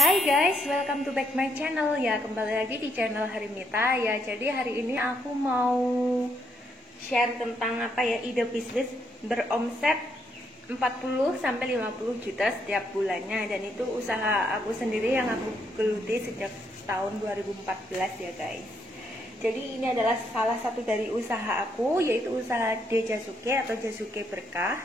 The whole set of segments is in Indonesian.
Hai guys, welcome to back my channel ya. Kembali lagi di channel Harimita ya. Jadi hari ini aku mau share tentang ide bisnis beromset 40 sampai 50 juta setiap bulannya, dan itu usaha aku sendiri yang aku geluti sejak tahun 2014 ya guys. Jadi ini adalah salah satu dari usaha aku, yaitu usaha Dejasuke atau Jasuke Berkah.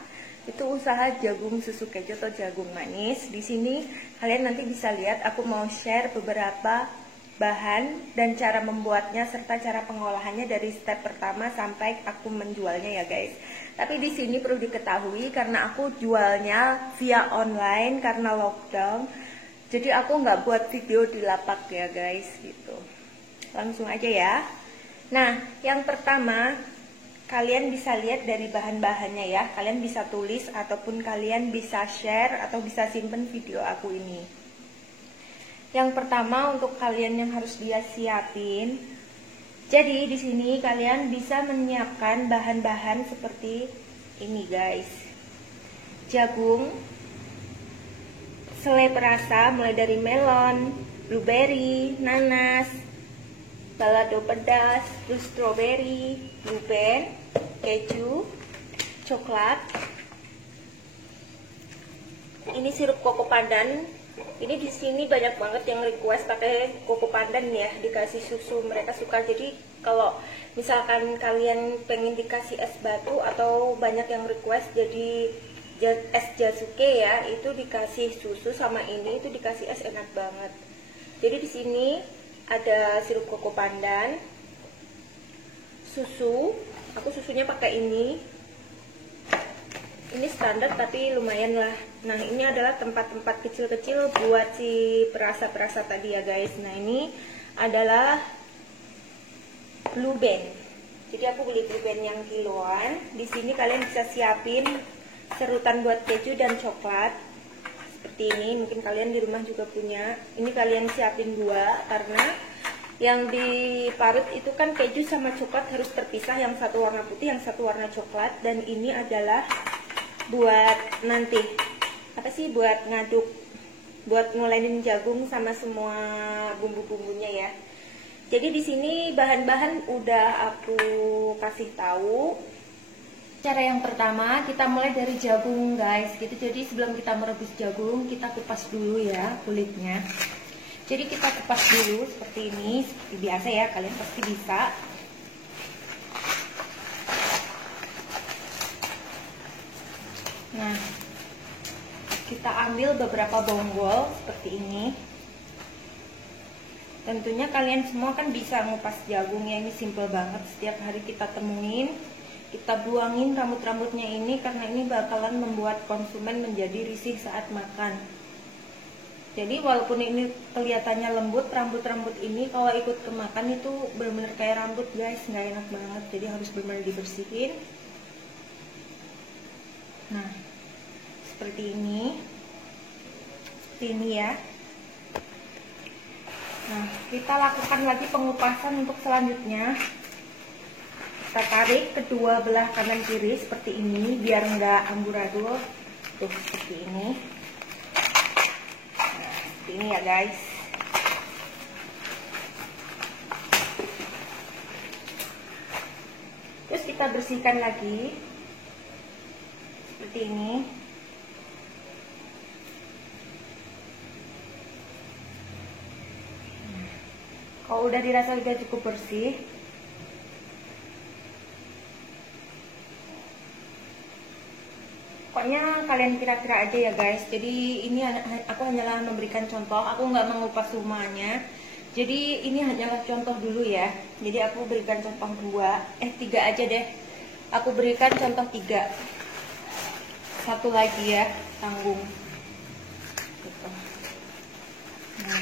Itu usaha jagung susu keju atau jagung manis. Di sini kalian nanti bisa lihat aku mau share beberapa bahan dan cara membuatnya serta cara pengolahannya dari step pertama sampai aku menjualnya ya guys. Tapi di sini perlu diketahui karena aku jualnya via online karena lockdown. Jadi aku nggak buat video di lapak ya guys gitu. Langsung aja ya. Nah, yang pertama kalian bisa lihat dari bahan-bahannya ya. Kalian bisa tulis ataupun kalian bisa share atau bisa simpen video aku ini. Yang pertama untuk kalian yang harus dia siapin. Jadi di sini kalian bisa menyiapkan bahan-bahan seperti ini guys. Jagung, selai perasa mulai dari melon, blueberry, nanas, balado pedas, terus strawberry, blueberry, keju, coklat. Ini sirup koko pandan. Ini di sini banyak banget yang request pakai koko pandan ya, dikasih susu, mereka suka. Jadi kalau misalkan kalian pengen dikasih es batu atau banyak yang request jadi es jasuke ya, itu dikasih susu sama ini itu dikasih es, enak banget. Jadi di sini ada sirup koko pandan, susu. Aku susunya pakai ini standar tapi lumayan lah. Nah ini adalah tempat-tempat kecil-kecil buat si perasa-perasa tadi ya guys. Nah ini adalah blue band. Jadi aku beli blue band yang kiloan. Di sini kalian bisa siapin serutan buat keju dan coklat seperti ini. Mungkin kalian di rumah juga punya. Ini kalian siapin dua karena yang diparut itu kan keju sama coklat harus terpisah, yang satu warna putih, yang satu warna coklat. Dan ini adalah buat nanti buat ngaduk, buat ngolenin jagung sama semua bumbu-bumbunya ya. Jadi di sini bahan-bahan udah aku kasih tahu. Cara yang pertama kita mulai dari jagung guys gitu. Jadi sebelum kita merebus jagung kita kupas dulu ya kulitnya. Jadi kita kupas dulu seperti ini, seperti biasa ya, kalian pasti bisa. Nah, kita ambil beberapa bonggol seperti ini. Tentunya kalian semua kan bisa ngupas jagung ya, ini simple banget, setiap hari kita temuin. Kita buangin rambut-rambutnya ini karena ini bakalan membuat konsumen menjadi risih saat makan. Jadi walaupun ini kelihatannya lembut, rambut-rambut ini kalau ikut kemakan itu benar-benar kayak rambut guys, nggak enak banget. Jadi harus benar-benar dibersihin. Nah, seperti ini ya. Nah, kita lakukan lagi pengupasan untuk selanjutnya. Kita tarik kedua belah kanan kiri seperti ini biar nggak amburadul. Tuh seperti ini. Nah, seperti ini ya guys. Terus kita bersihkan lagi seperti ini. Kalau udah dirasa udah cukup bersih, pokoknya kalian kira-kira aja ya guys. Jadi ini aku hanyalah memberikan contoh, aku nggak mengupas semuanya. Jadi ini hanyalah contoh dulu ya. Jadi aku berikan contoh tiga aja deh. Aku berikan contoh 3. Satu lagi ya, tanggung. Gitu. Nah,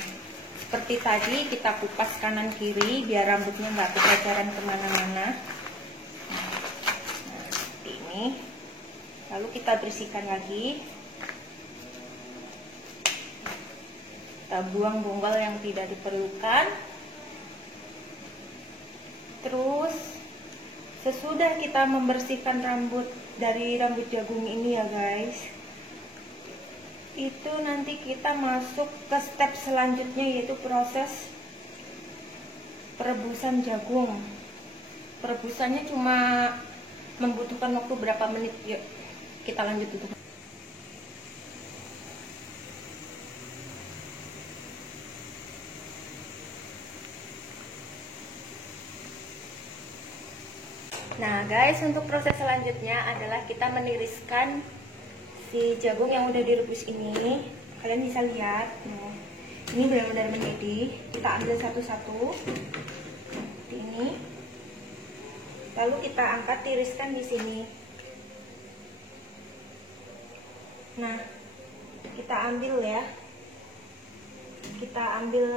seperti tadi kita kupas kanan kiri biar rambutnya nggak kececaran kemana-mana. Nah, seperti ini. Lalu kita bersihkan lagi. Kita buang bonggol yang tidak diperlukan. Terus sesudah kita membersihkan rambut dari rambut jagung ini ya guys, itu nanti kita masuk ke step selanjutnya, yaitu proses perebusan jagung. Perebusannya cuma membutuhkan waktu berapa menit. Yuk kita lanjut dulu. Nah guys, untuk proses selanjutnya adalah kita meniriskan si jagung yang udah direbus ini. Kalian bisa lihat, nah, ini benar-benar mendidih. Kita ambil satu-satu seperti ini, lalu kita angkat, tiriskan di sini. Nah, kita ambil ya, kita ambil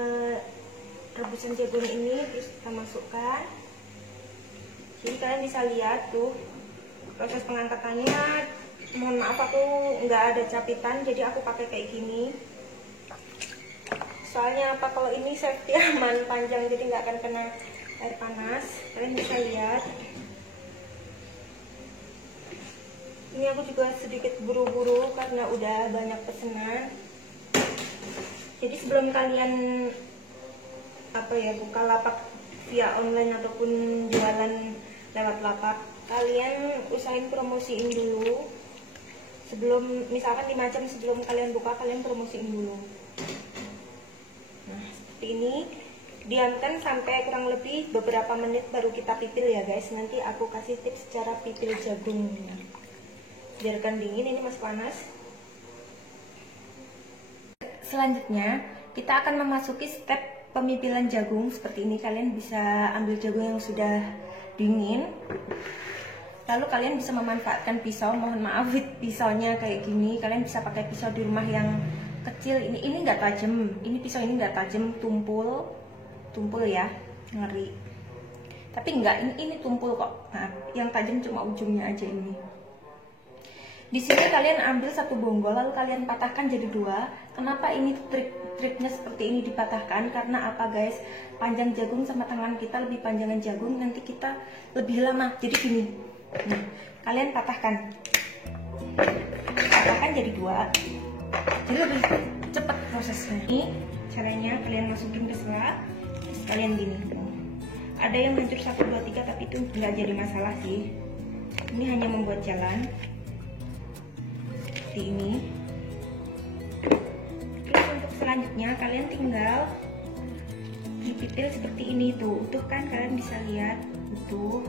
rebusan jagung ini, terus kita masukkan. Jadi kalian bisa lihat tuh proses pengangkatannya. Mohon maaf aku nggak ada capitan, jadi aku pakai kayak gini. Soalnya apa, kalau ini safety aman panjang, jadi nggak akan kena air panas. Kalian bisa lihat. Ini aku juga sedikit buru-buru karena udah banyak pesanan. Jadi sebelum kalian buka lapak via online ataupun jualan lewat lapak, kalian usahain promosiin dulu. Sebelum, misalkan 5 jam sebelum kalian buka, kalian promosiin dulu. Nah seperti ini, diamkan sampai kurang lebih beberapa menit baru kita pipil ya guys. Nanti aku kasih tips cara pipil jagungnya. Biarkan dingin, ini masih panas. Selanjutnya kita akan memasuki step pemipilan jagung. Seperti ini, kalian bisa ambil jagung yang sudah dingin, lalu kalian bisa memanfaatkan pisau. Mohon maaf pisaunya kayak gini, kalian bisa pakai pisau di rumah yang kecil. Ini nggak tajam, ini pisau ini nggak tajam, tumpul ya, ngeri. Tapi enggak, ini tumpul kok. Nah, yang tajam cuma ujungnya aja ini. Di sini kalian ambil satu bonggol, lalu kalian patahkan jadi 2. Kenapa ini triknya seperti ini dipatahkan? Karena apa guys? Panjang jagung sama tangan kita lebih panjangan jagung, nanti kita lebih lama. Jadi gini. Nah, kalian patahkan jadi 2, jadi lebih cepat prosesnya. Ini caranya, kalian masukin ke sela, terus kalian gini. Ada yang hancur 1, 2, 3, tapi itu nggak jadi masalah sih. Ini hanya membuat jalan seperti ini. Terus untuk selanjutnya kalian tinggal dipipil seperti ini tuh, utuh kan, kalian bisa lihat utuh.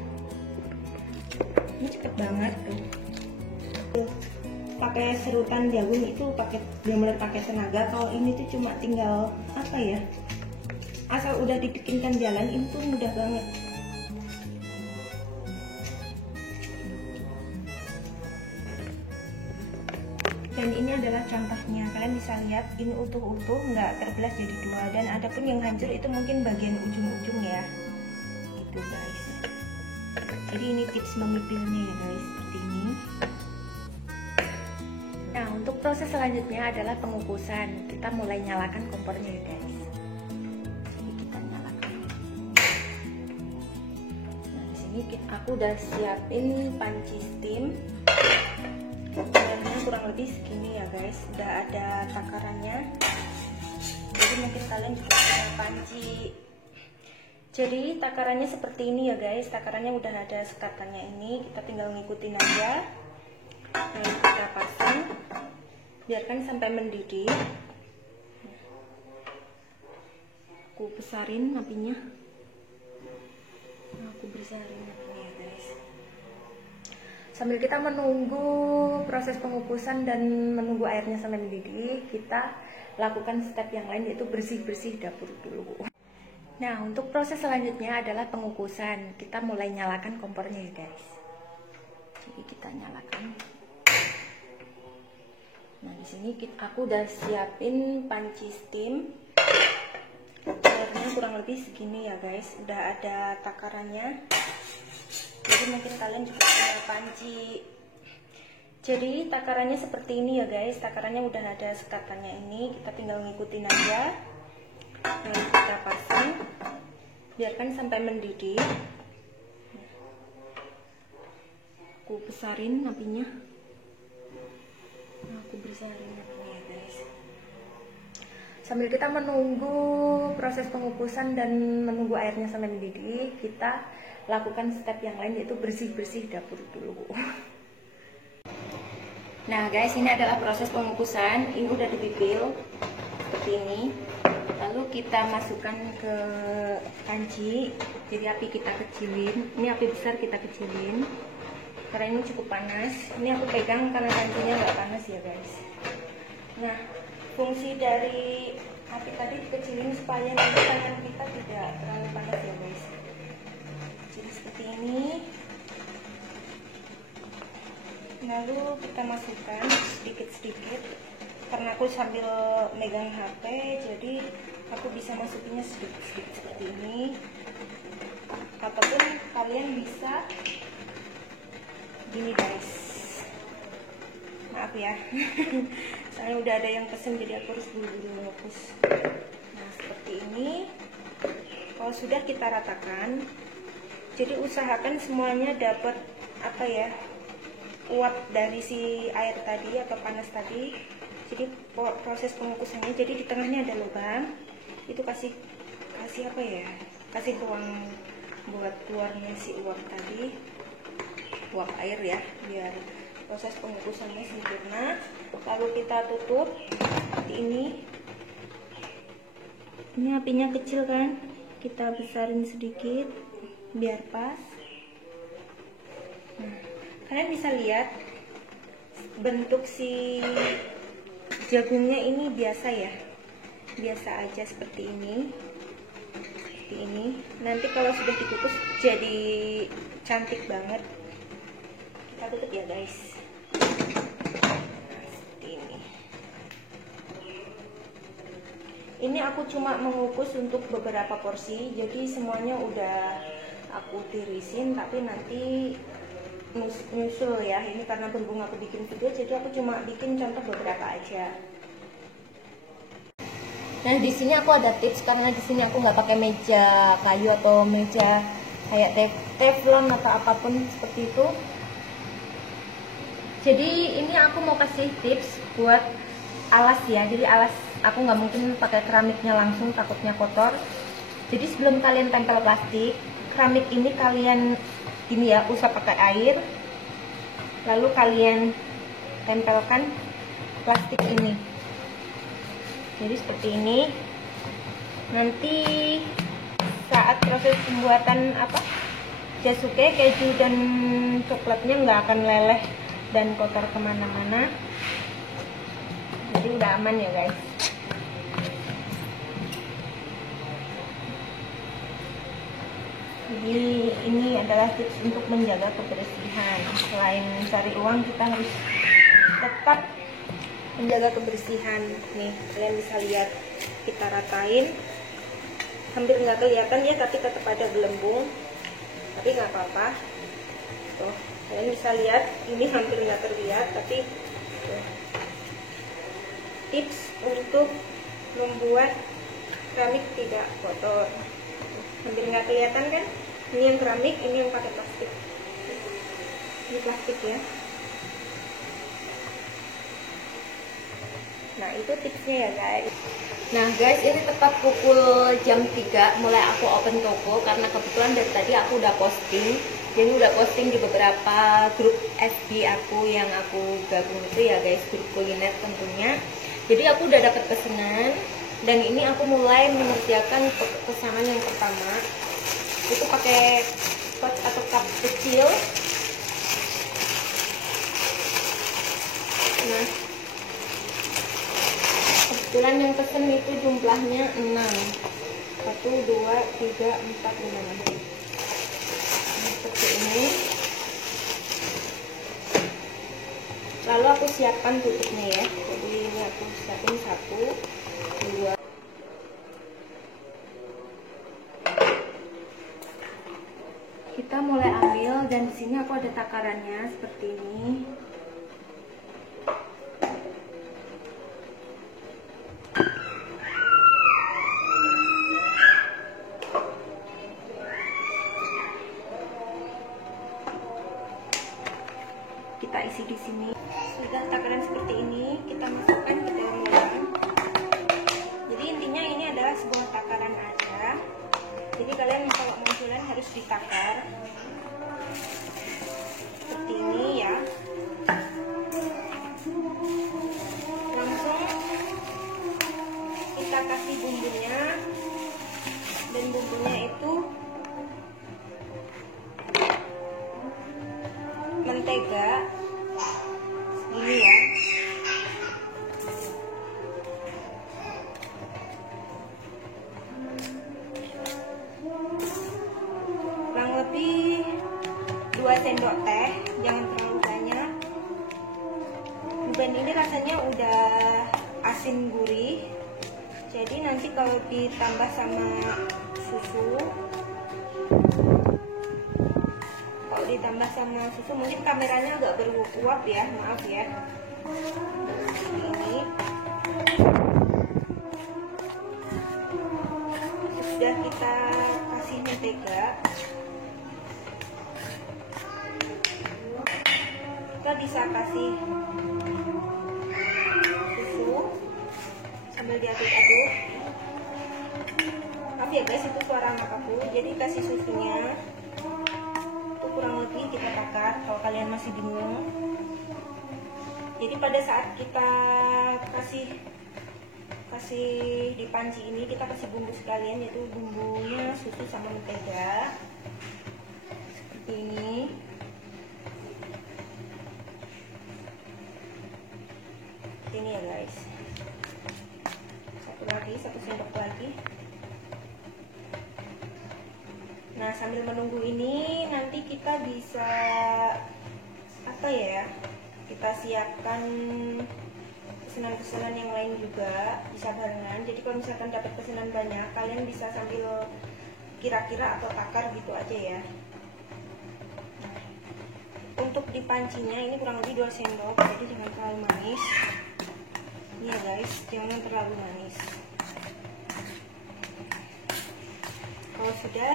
Ini cepet banget tuh. Pakai serutan jagung itu benar-benar pakai tenaga. Kalau ini tuh cuma tinggal asal udah dibikinkan jalan, ini tuh mudah banget. Dan ini adalah contohnya, kalian bisa lihat ini utuh-utuh, nggak terbelah jadi 2. Dan ada pun yang hancur itu mungkin bagian ujung-ujung ya, gitu guys. Jadi ini tips memipilnya ya guys, seperti ini. Nah untuk proses selanjutnya adalah pengukusan. Kita mulai nyalakan kompornya ya guys. Jadi kita nyalakan. Nah di sini aku udah siapin panci steam. Ukurannya kurang lebih segini ya guys. Udah ada takarannya. Jadi mungkin kalian juga punya panci. Jadi takarannya seperti ini ya guys. Takarannya udah ada sekatannya ini. Kita tinggal ngikutin aja. Lalu kita pasang. Biarkan sampai mendidih. Aku besarin apinya. Aku besarin apinya ya guys. Sambil kita menunggu proses pengukusan dan menunggu airnya sampai mendidih, kita lakukan step yang lain, yaitu bersih-bersih dapur dulu. Nah, untuk proses selanjutnya adalah pengukusan. Kita mulai nyalakan kompornya ya guys. Jadi kita nyalakan. Nah, di sini aku udah siapin panci steam. Airnya kurang lebih segini ya guys. Udah ada takarannya. Jadi mungkin kalian juga punya panci. Jadi takarannya seperti ini ya guys. Takarannya udah ada sekatannya ini. Kita tinggal ngikutin aja. Lalu kita pasang. Biarkan sampai mendidih. Aku besarin apinya. Aku besarin apinya ya guys. Sambil kita menunggu proses pengukusan dan menunggu airnya sampai mendidih, kita lakukan step yang lain, yaitu bersih-bersih dapur dulu. Nah guys, ini adalah proses pengukusan. Ini udah dipipil seperti ini. Lalu kita masukkan ke panci. Jadi api kita kecilin. Ini api besar kita kecilin karena ini cukup panas. Ini aku pegang karena pancinya nggak panas ya guys. Nah, fungsi dari api tadi dikecilin supaya nanti tangan kita tidak terlalu panas ya guys. Jadi seperti ini. Lalu kita masukkan sedikit-sedikit. Karena aku sambil megang HP, jadi aku bisa masukinnya sedikit-sedikit seperti ini. Ataupun kalian bisa gini guys. Maaf ya. Soalnya udah ada yang pesen, jadi aku harus buru-buru mengukus. Nah seperti ini. Kalau sudah kita ratakan, jadi usahakan semuanya dapat apa ya, uap dari si air tadi atau panas tadi. Jadi proses pengukusannya, jadi di tengahnya ada lubang, itu kasih apa ya, kasih ruang buat keluarnya si uap tadi, uap air ya, biar proses pengukusannya sempurna. Lalu kita tutup seperti ini apinya kecil kan, kita besarin sedikit biar pas. Nah, kalian bisa lihat bentuk si jagungnya ini biasa ya, biasa aja seperti ini. Nanti kalau sudah dikukus jadi cantik banget. Kita tutup ya guys. Nah, seperti ini. Ini aku cuma mengukus untuk beberapa porsi, jadi semuanya udah aku tirisin, tapi nanti nyusul ya. Ini karena berhubung aku bikin video, jadi aku cuma bikin contoh beberapa aja. Nah di sini aku ada tips, karena di sini aku nggak pakai meja kayu atau meja kayak teflon atau apapun seperti itu. Jadi ini aku mau kasih tips buat alas ya. Jadi alas aku nggak mungkin pakai keramiknya langsung, takutnya kotor. Jadi sebelum kalian tempel plastik, keramik ini kalian gini ya, usap pakai air, lalu kalian tempelkan plastik ini. Jadi seperti ini. Nanti saat proses pembuatan jasuke, keju dan coklatnya nggak akan leleh dan kotor kemana-mana. Jadi udah aman ya guys. Jadi ini adalah tips untuk menjaga kebersihan. Selain cari uang, kita harus tetap menjaga kebersihan. Nih kalian bisa lihat, kita ratain, hampir nggak kelihatan ya, tapi tetap ada gelembung, tapi nggak apa-apa. Tuh kalian bisa lihat, ini hampir nggak terlihat, tapi tuh. Tips untuk membuat keramik tidak kotor. Hampir nggak kelihatan kan? Ini yang keramik, ini yang pakai plastik. Ini plastik ya. Nah itu tipsnya ya guys. Nah guys, ini tepat pukul jam 3 mulai aku open toko, karena kebetulan dari tadi aku udah posting. Jadi udah posting di beberapa grup FB aku yang aku gabung itu ya guys, grup kuliner tentunya. Jadi aku udah dapat pesanan, dan ini aku mulai mengerjakan pesanan yang pertama. Itu pakai scotch atau cup kecil. Nah kebetulan yang pesen itu jumlahnya 6. 1, 2, 3, 4, 5. Seperti ini. Lalu aku siapkan tutupnya ya. Jadi ini aku siapin 1, 2. Kita mulai ambil, dan di sini aku ada takarannya seperti ini. Kita isi di sini. Sudah takaran seperti ini, kita masukkan ke dalam loyang. Jadi Jadi kalian kalau mau jualan harus ditakar seperti ini ya. Langsung kita kasih bumbunya, dan bumbunya itu mentega segini ya. Kurang lebih 2 sendok teh, jangan terlalu banyak. Dan ini rasanya udah asin gurih, jadi nanti kalau ditambah sama susu, mungkin kameranya agak beruap ya, maaf ya. Ini sudah kita kasih mentega, kita bisa kasih susu sambil diaduk-aduk. Maaf ya guys, itu suara anak aku. Jadi kasih susunya itu kurang lebih kita takar kalau kalian masih bingung. Jadi pada saat kita kasih di panci ini, kita kasih bumbu sekalian, yaitu bumbunya susu sama mentega seperti ini. Ini ya guys, satu sendok lagi. Nah, sambil menunggu ini nanti kita bisa apa ya, kita siapkan pesanan-pesanan yang lain juga, bisa barengan. Jadi kalau misalkan dapat pesanan banyak, kalian bisa sambil kira-kira atau takar gitu aja ya. Untuk di pancinya ini kurang lebih 2 sendok, jadi jangan terlalu manis. Ini ya guys, jangan terlalu manis. Kalau sudah,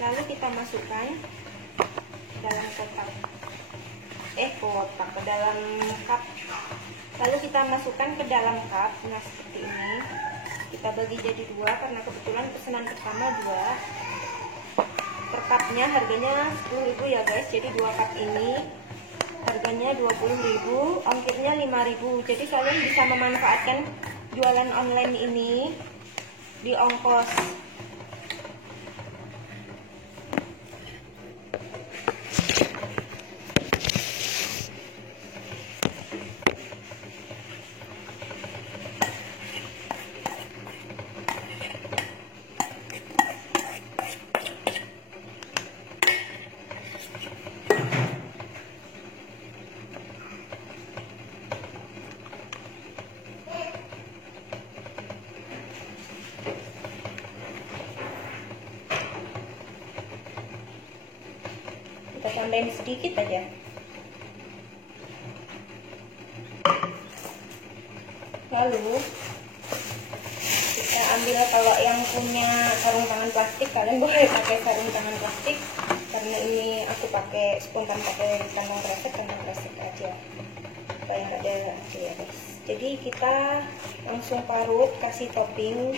lalu kita masukkan dalam kotak, ke dalam cup. Lalu kita masukkan ke dalam cup. Nah, seperti ini. Kita bagi jadi 2 karena kebetulan pesanan pertama 2. Per cupnya harganya 10.000 ya guys. Jadi 2 cup ini harganya 20.000, ongkirnya 5.000. Jadi kalian bisa memanfaatkan jualan online ini di ongkos. Kita tambahin sedikit aja. Lalu kita ambil, kalau yang punya sarung tangan plastik, kalian boleh pakai sarung tangan plastik. Karena ini aku pakai spontan, pakai kantong kresek aja supaya nggak ada aja ya guys. Jadi kita langsung parut, kasih topping,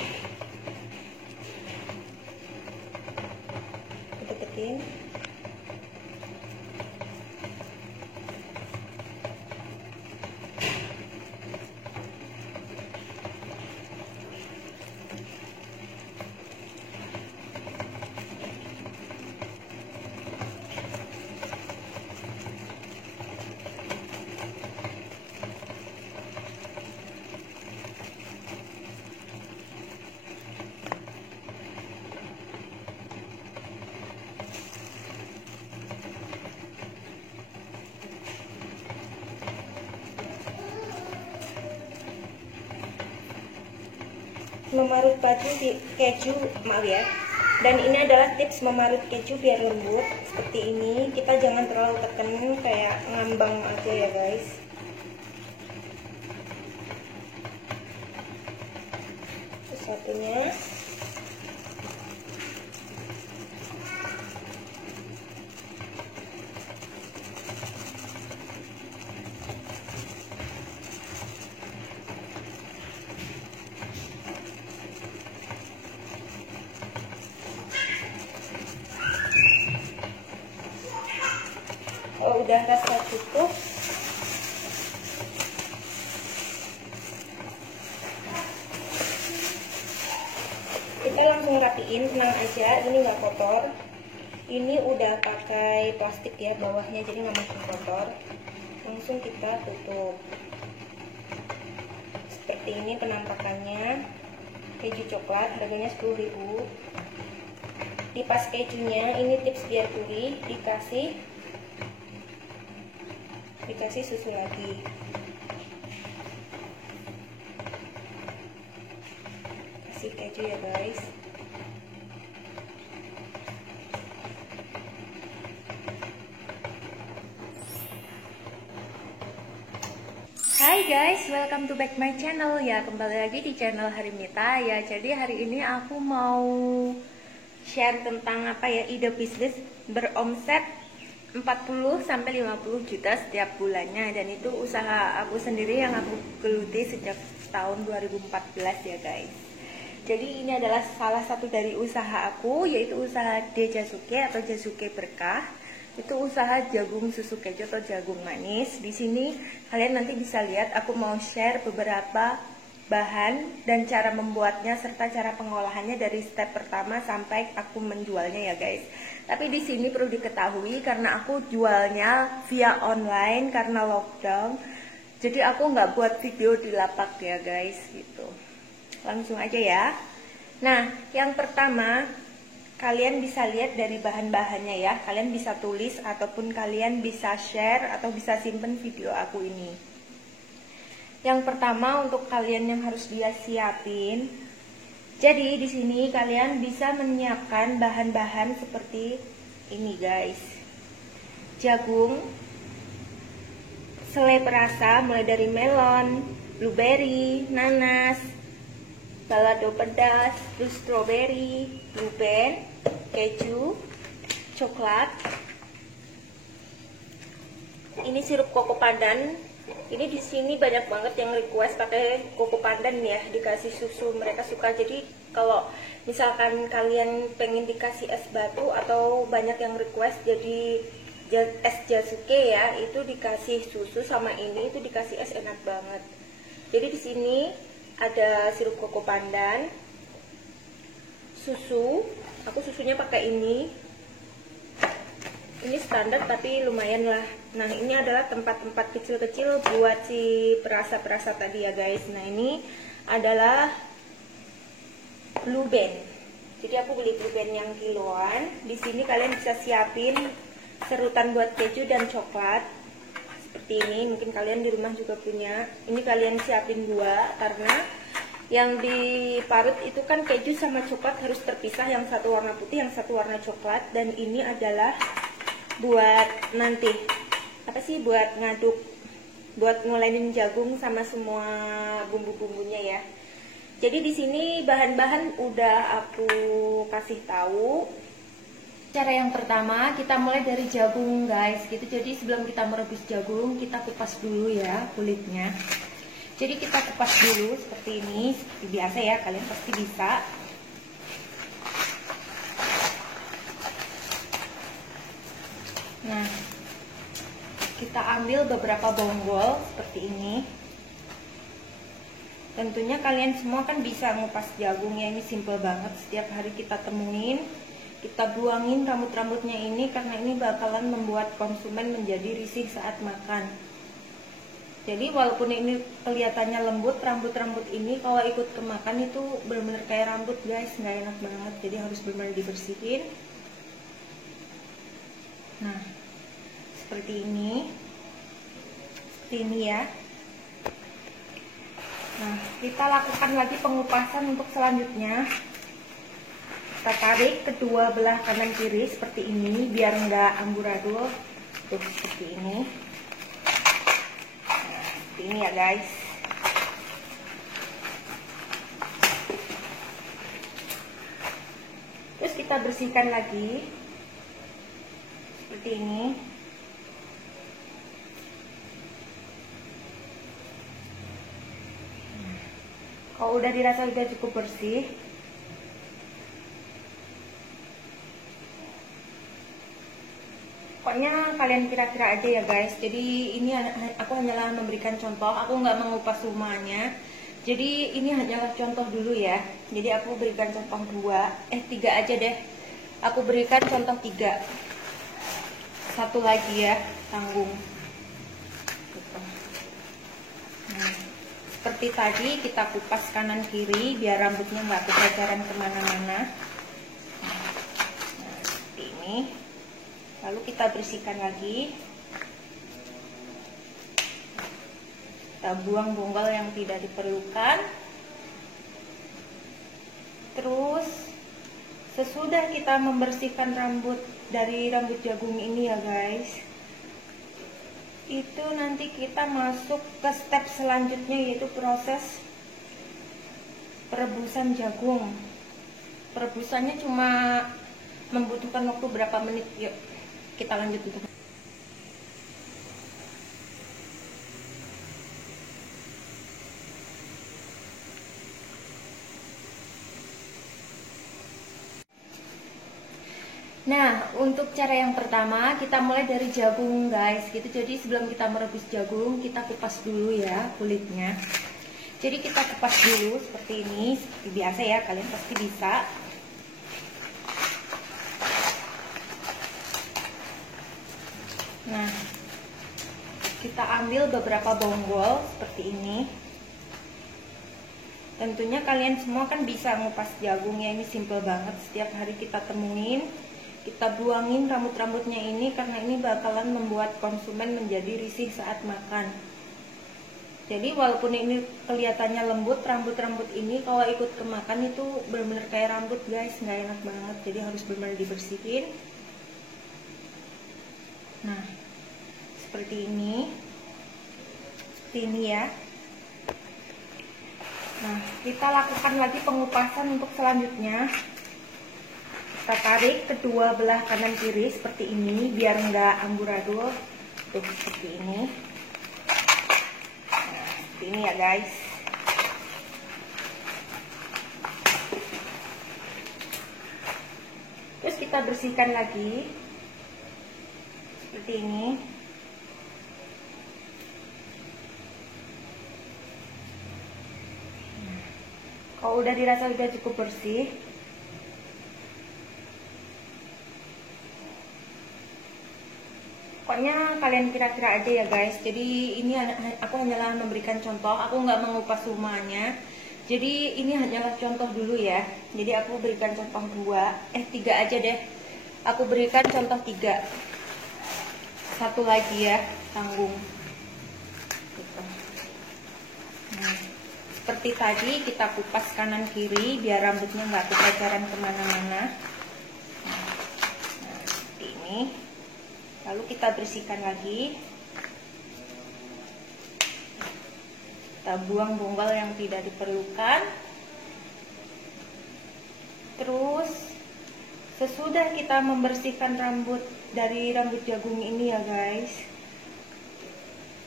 deketin. Memarut baju di keju, maaf ya. Dan ini adalah tips memarut keju biar lembut seperti ini. Kita jangan terlalu tekan kayak ngambang aja ya guys. Terus satunya udah rasa cukup. Kita langsung rapiin, tenang aja, ini nggak kotor. Ini udah pakai plastik ya bawahnya, jadi nggak makin kotor. Langsung kita tutup. Seperti ini penampakannya. Keju coklat harganya 10.000. Lipas kejunya, ini tips biar gurih, dikasih susu lagi. Kasih keju ya guys. Hai guys, welcome to back my channel ya. Kembali lagi di channel Harimita ya. Jadi hari ini aku mau share tentang apa ya, ide bisnis beromset 40 sampai 50 juta setiap bulannya, dan itu usaha aku sendiri yang aku geluti sejak tahun 2014 ya guys. Jadi ini adalah salah satu dari usaha aku, yaitu usaha Dejasuke atau Jasuke Berkah. Itu usaha jagung susu keju atau jagung manis. Di sini kalian nanti bisa lihat aku mau share beberapa bahan dan cara membuatnya serta cara pengolahannya dari step pertama sampai aku menjualnya ya guys. Tapi di sini perlu diketahui karena aku jualnya via online karena lockdown. Jadi aku nggak buat video di lapak ya guys gitu. Langsung aja ya. Nah, yang pertama kalian bisa lihat dari bahan-bahannya ya. Kalian bisa tulis ataupun kalian bisa share atau bisa simpen video aku ini. Yang pertama untuk kalian yang harus dia siapin. Jadi di sini kalian bisa menyiapkan bahan-bahan seperti ini guys. Jagung, selai perasa mulai dari melon, blueberry, nanas, balado pedas, terus strawberry, blue band, keju, coklat. Ini sirup koko pandan. Ini di sini banyak banget yang request pakai koko pandan ya, dikasih susu, mereka suka. Jadi kalau misalkan kalian pengen dikasih es batu atau banyak yang request jadi es Jasuke ya, itu dikasih susu sama ini itu dikasih es, enak banget. Jadi di sini ada sirup koko pandan, susu, aku susunya pakai ini standar tapi lumayan lah. Nah ini adalah tempat-tempat kecil-kecil buat si perasa-perasa tadi ya guys. Nah ini adalah blue band, jadi aku beli blue band yang kiloan. Di sini kalian bisa siapin serutan buat keju dan coklat seperti ini, mungkin kalian di rumah juga punya. Ini kalian siapin dua karena yang diparut itu kan keju sama coklat harus terpisah, yang satu warna putih, yang satu warna coklat. Dan ini adalah buat nanti apa sih, buat ngaduk, buat ngolenin jagung sama semua bumbu-bumbunya ya. Jadi di sini bahan-bahan udah aku kasih tahu. Cara yang pertama kita mulai dari jagung guys gitu. Jadi sebelum kita merebus jagung kita kupas dulu ya kulitnya. Jadi kita kupas dulu seperti ini, seperti biasa ya, kalian pasti bisa. Nah kita ambil beberapa bonggol seperti ini. Tentunya kalian semua kan bisa ngupas jagungnya, ini simple banget, setiap hari kita temuin. Kita buangin rambut-rambutnya ini karena ini bakalan membuat konsumen menjadi risih saat makan. Jadi walaupun ini kelihatannya lembut, rambut-rambut ini kalau ikut kemakan itu benar-benar kayak rambut guys, nggak enak banget. Jadi harus benar-benar dibersihin. Nah seperti ini ya. Nah kita lakukan lagi pengupasan untuk selanjutnya. Kita tarik kedua belah kanan kiri seperti ini biar nggak amburadul. Tuh seperti ini. Nah, seperti ini ya guys. Terus kita bersihkan lagi seperti ini. Kalau udah dirasa udah cukup bersih, Pokoknya kalian kira-kira aja ya guys. Jadi ini aku hanyalah memberikan contoh, aku nggak mengupas semuanya. Jadi ini hanyalah contoh dulu ya. Jadi aku berikan contoh 3 aja deh. Aku berikan contoh 3. Satu lagi ya, tanggung. Gitu. Nah, seperti tadi kita kupas kanan kiri biar rambutnya nggak kejajaran kemana-mana. Nah, seperti ini. Lalu kita bersihkan lagi. Kita buang bonggol yang tidak diperlukan. Terus sesudah kita membersihkan rambut dari rambut jagung ini ya guys, itu nanti kita masuk ke step selanjutnya, yaitu proses perebusan jagung. Perebusannya cuma membutuhkan waktu berapa menit. Yuk kita lanjut dulu. Nah, untuk cara yang pertama kita mulai dari jagung guys, gitu. Jadi sebelum kita merebus jagung, kita kupas dulu ya kulitnya. Jadi kita kupas dulu seperti ini, seperti biasa ya, kalian pasti bisa. Nah, kita ambil beberapa bonggol seperti ini. Tentunya kalian semua kan bisa ngupas jagung ya, ini simple banget, setiap hari kita temuin. Kita buangin rambut-rambutnya ini karena ini bakalan membuat konsumen menjadi risih saat makan. Jadi walaupun ini kelihatannya lembut, rambut-rambut ini kalau ikut kemakan itu benar-benar kayak rambut guys, nggak enak banget. Jadi harus benar-benar dibersihin. Nah, seperti ini ya. Nah, kita lakukan lagi pengupasan untuk selanjutnya. Kita tarik kedua belah kanan kiri seperti ini biar nggak amburadul. Tuh seperti ini. Nah, seperti ini ya guys. Terus kita bersihkan lagi seperti ini. Kalau udah dirasa udah cukup bersih, pokoknya kalian kira-kira aja ya guys. Jadi ini aku hanyalah memberikan contoh, aku nggak mengupas semuanya. Jadi ini hanyalah contoh dulu ya. Jadi aku berikan contoh 3 aja deh. Aku berikan contoh 3. Satu lagi ya, tanggung. Gitu. Nah, seperti tadi kita kupas kanan kiri biar rambutnya nggak kejajaran kemana-mana. Nah, seperti ini. Lalu kita bersihkan lagi. Kita buang bonggol yang tidak diperlukan. Terus sesudah kita membersihkan rambut dari rambut jagung ini ya guys,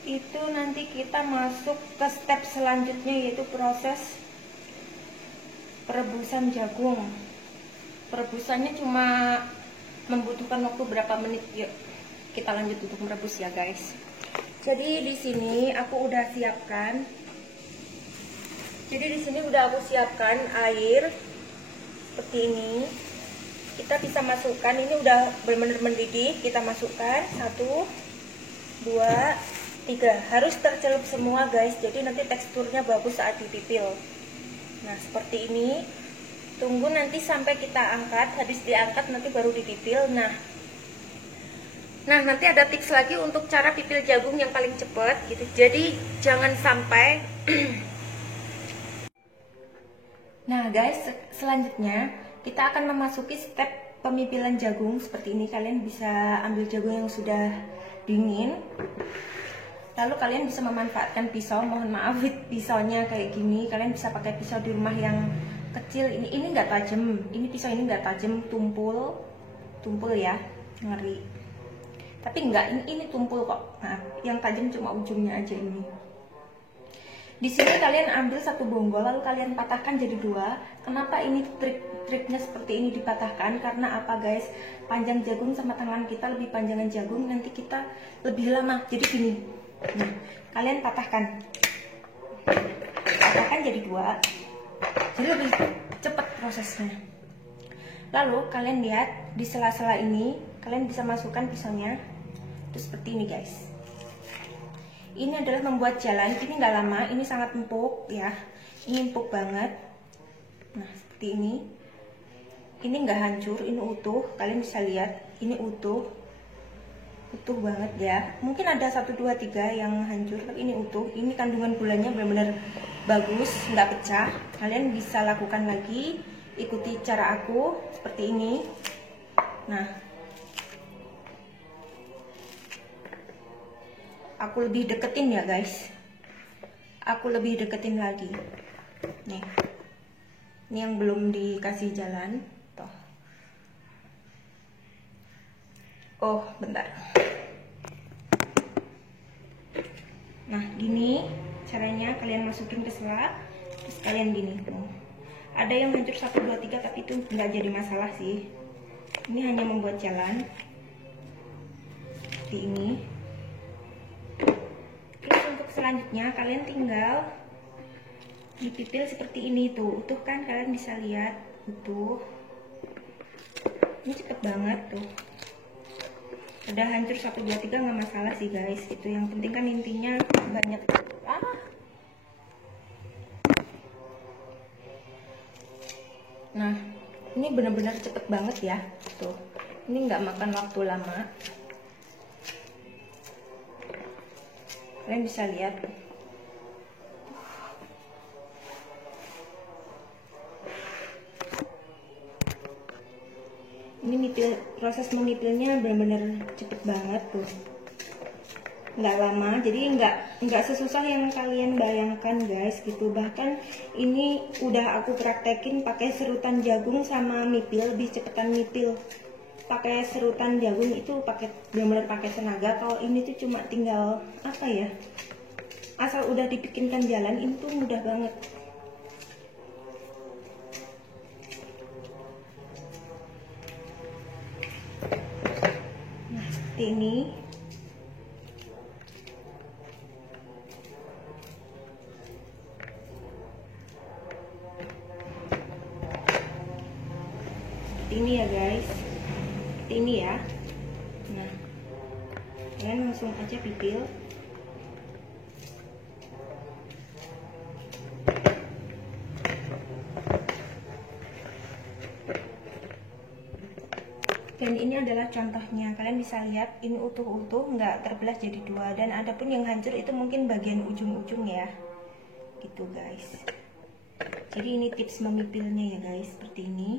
itu nanti kita masuk ke step selanjutnya, yaitu proses perebusan jagung. Perebusannya cuma membutuhkan waktu berapa menit. Yuk kita lanjut untuk merebus ya guys. Jadi di sini aku udah siapkan. Aku siapkan air seperti ini. Kita bisa masukkan, ini udah benar-benar mendidih. Kita masukkan 1, 2, 3. Harus tercelup semua guys. Jadi nanti teksturnya bagus saat dipipil. Nah seperti ini. Tunggu nanti sampai kita angkat. Habis diangkat nanti baru dipipil. Nah nanti ada tips lagi untuk cara pipil jagung yang paling cepat gitu. Jadi jangan sampai Nah guys, selanjutnya kita akan memasuki step pemipilan jagung seperti ini. Kalian bisa ambil jagung yang sudah dingin. Lalu kalian bisa memanfaatkan pisau. Mohon maaf pisaunya kayak gini. Kalian bisa pakai pisau di rumah yang kecil. Ini nggak tajam. Ini pisau ini nggak tajam, tumpul ya, ngeri. Tapi enggak, ini tumpul kok. Nah, yang tajam cuma ujungnya aja ini. Di sini kalian ambil satu bonggol lalu kalian patahkan jadi dua. Kenapa ini triknya seperti ini dipatahkan? Karena apa guys? Panjang jagung sama tangan kita lebih panjangan jagung, nanti kita lebih lama. Jadi gini. Nah, kalian patahkan jadi dua. Jadi lebih cepat prosesnya. Lalu kalian lihat di sela-sela ini kalian bisa masukkan pisaunya. Terus seperti ini guys. Ini adalah membuat jalan, ini nggak lama, ini sangat empuk ya, ini empuk banget. Nah seperti ini nggak hancur, ini utuh, kalian bisa lihat, ini utuh banget ya. Mungkin ada 1, 2, 3 yang hancur, tapi ini utuh. Ini kandungan gulanya benar-benar bagus, nggak pecah. Kalian bisa lakukan lagi, ikuti cara aku seperti ini. Nah, aku lebih deketin ya guys, aku lebih deketin lagi nih. Ini yang belum dikasih jalan toh. Oh bentar. Nah gini caranya, kalian masukin ke sela, terus kalian gini tuh. Ada yang hancur 1, 2, 3 tapi itu nggak jadi masalah sih. Ini hanya membuat jalan seperti ini. Selanjutnya kalian tinggal dipipil seperti ini tuh, utuh kan, kalian bisa lihat utuh. Ini cepet banget tuh. Udah hancur 1, 2, 3 nggak masalah sih guys. Itu yang penting kan intinya banyak. Nah ini benar-benar cepet banget ya tuh. Ini nggak makan waktu lama. Kalian bisa lihat. Ini proses memipilnya benar-benar cepet banget tuh. Nggak lama, jadi nggak sesusah yang kalian bayangkan guys gitu. Bahkan ini udah aku praktekin pakai serutan jagung sama mipil, lebih cepetan mipil. Pakai serutan jagung itu benar-benar pakai tenaga. Kalau ini tuh cuma tinggal apa ya, asal udah dibikinkan jalan, ini tuh mudah banget. Nah seperti ini. Seperti ini ya guys, ini ya. Nah kalian langsung aja pipil. Dan ini adalah contohnya, kalian bisa lihat ini utuh-utuh, nggak terbelah jadi dua. Dan adapun yang hancur itu mungkin bagian ujung-ujung ya, gitu guys. Jadi ini tips memipilnya ya guys, seperti ini.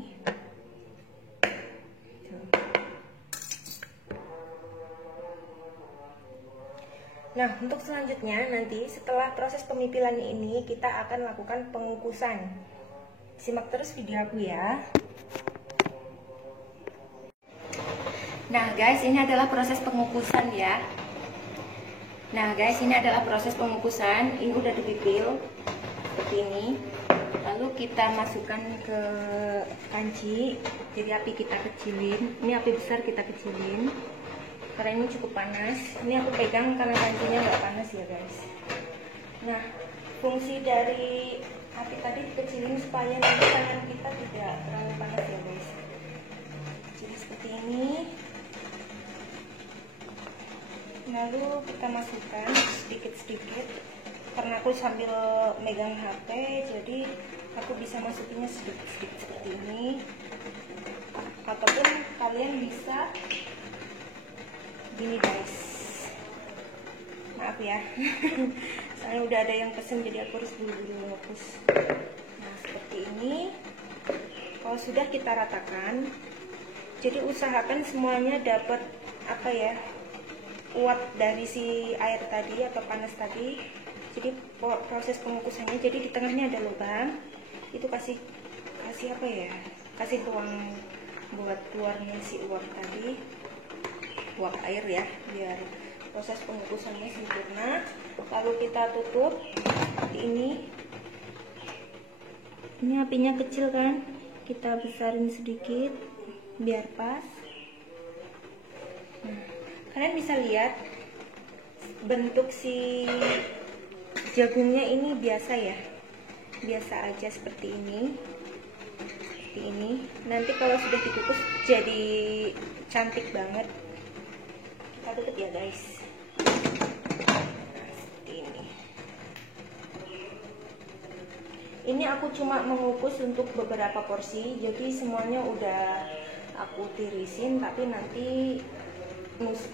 Nah, untuk selanjutnya nanti setelah proses pemipilan ini kita akan lakukan pengukusan. Simak terus video aku ya. Nah guys, ini adalah proses pengukusan ya. Nah guys, ini adalah proses pengukusan. Ini udah dipipil seperti ini. Lalu kita masukkan ke panci. Jadi api kita kecilin. Ini api besar kita kecilin karena ini cukup panas. Ini aku pegang karena pancinya nggak panas ya guys. Nah, fungsi dari api tadi dikecilin supaya nanti tangan kita tidak terlalu panas ya guys. Jadi seperti ini. Lalu kita masukkan sedikit-sedikit. Karena aku sambil megang HP, jadi aku bisa masukinnya sedikit-sedikit seperti ini. Ataupun kalian bisa gini guys. Maaf ya. Soalnya udah ada yang pesen jadi aku harus buru-buru ngefokus. Nah seperti ini. Kalau sudah kita ratakan, jadi usahakan semuanya dapat apa ya, uap dari si air tadi atau panas tadi. Jadi proses pengukusannya, jadi di tengahnya ada lubang, itu kasih apa ya, kasih ruang buat keluarnya si uap tadi, uap air ya, biar proses pengukusannya sempurna. Lalu kita tutup seperti ini. Ini apinya kecil kan, kita besarin sedikit biar pas. Nah, kalian bisa lihat bentuk si jagungnya ini biasa ya, biasa aja seperti ini. Nanti kalau sudah dikukus jadi cantik banget. Kita tutup ya guys. Nah, seperti ini. Ini aku cuma mengukus untuk beberapa porsi, jadi semuanya udah aku tirisin, tapi nanti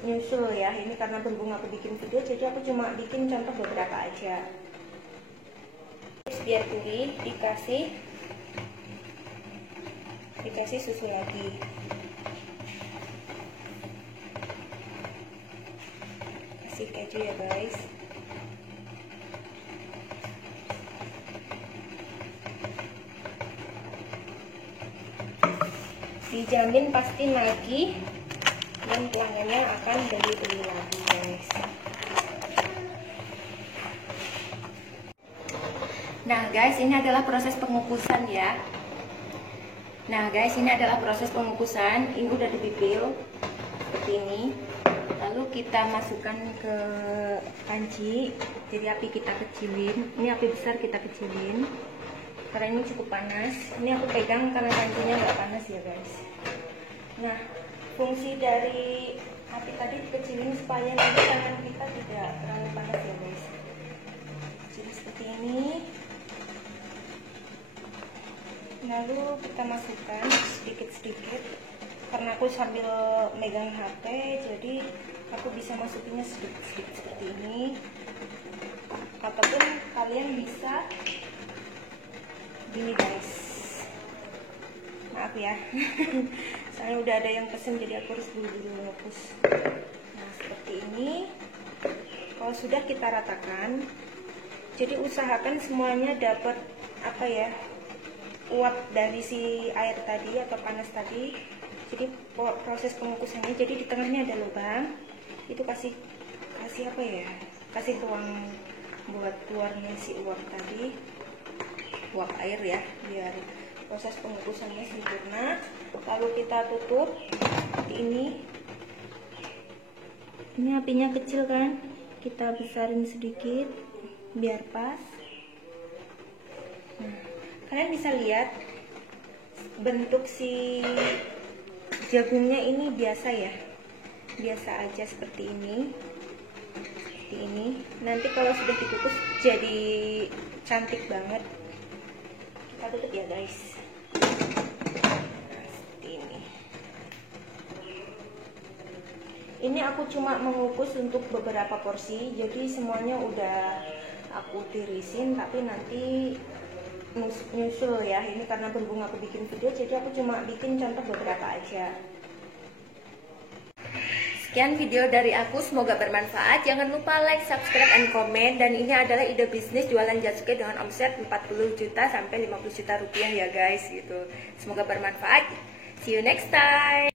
nyusul ya. Ini karena berhubung aku bikin video, jadi aku cuma bikin contoh beberapa aja. Biar gurih, dikasih susu lagi. Kasih keju ya guys. Dijamin pasti nagih dan pelanggannya akan beli lagi guys. Nah guys, ini adalah proses pengukusan ya. Ini udah dipipil seperti ini. Lalu kita masukkan ke panci. Jadi api kita kecilin. Ini api besar kita kecilin karena ini cukup panas. Ini aku pegang karena pancinya nggak panas ya guys. Nah, fungsi dari api tadi dikecilin supaya nanti tangan kita tidak terlalu panas ya guys. Jadi seperti ini. Lalu kita masukkan sedikit-sedikit. Karena aku sambil megang HP, jadi aku bisa masukinnya sedikit-sedikit seperti ini. Ataupun kalian bisa gini guys. Maaf ya. Soalnya udah ada yang pesen, jadi aku harus buru-buru ngukus. Nah, seperti ini. Kalau sudah kita ratakan, jadi usahakan semuanya dapat uap dari si air tadi atau panas tadi. Jadi proses pengukusannya, jadi di tengahnya ada lubang, itu kasih ruang buat keluarnya si uap tadi, uap air ya, biar proses pengukusannya sempurna. Lalu kita tutup seperti ini. Ini apinya kecil kan, kita besarin sedikit biar pas. Nah, kalian bisa lihat bentuk si jagungnya ini biasa ya, biasa aja seperti ini. Nanti kalau sudah dikukus jadi cantik banget. Kita tutup ya guys. Nah, seperti ini. Ini aku cuma mengukus untuk beberapa porsi, jadi semuanya udah aku tirisin, tapi nanti nyusul ya. Ini karena berhubung aku bikin video, jadi aku cuma bikin contoh beberapa aja. Sekian video dari aku, semoga bermanfaat. Jangan lupa like, subscribe, and comment. Dan ini adalah ide bisnis jualan jatsuke dengan omset 40 juta sampai 50 juta rupiah ya guys gitu. Semoga bermanfaat. See you next time.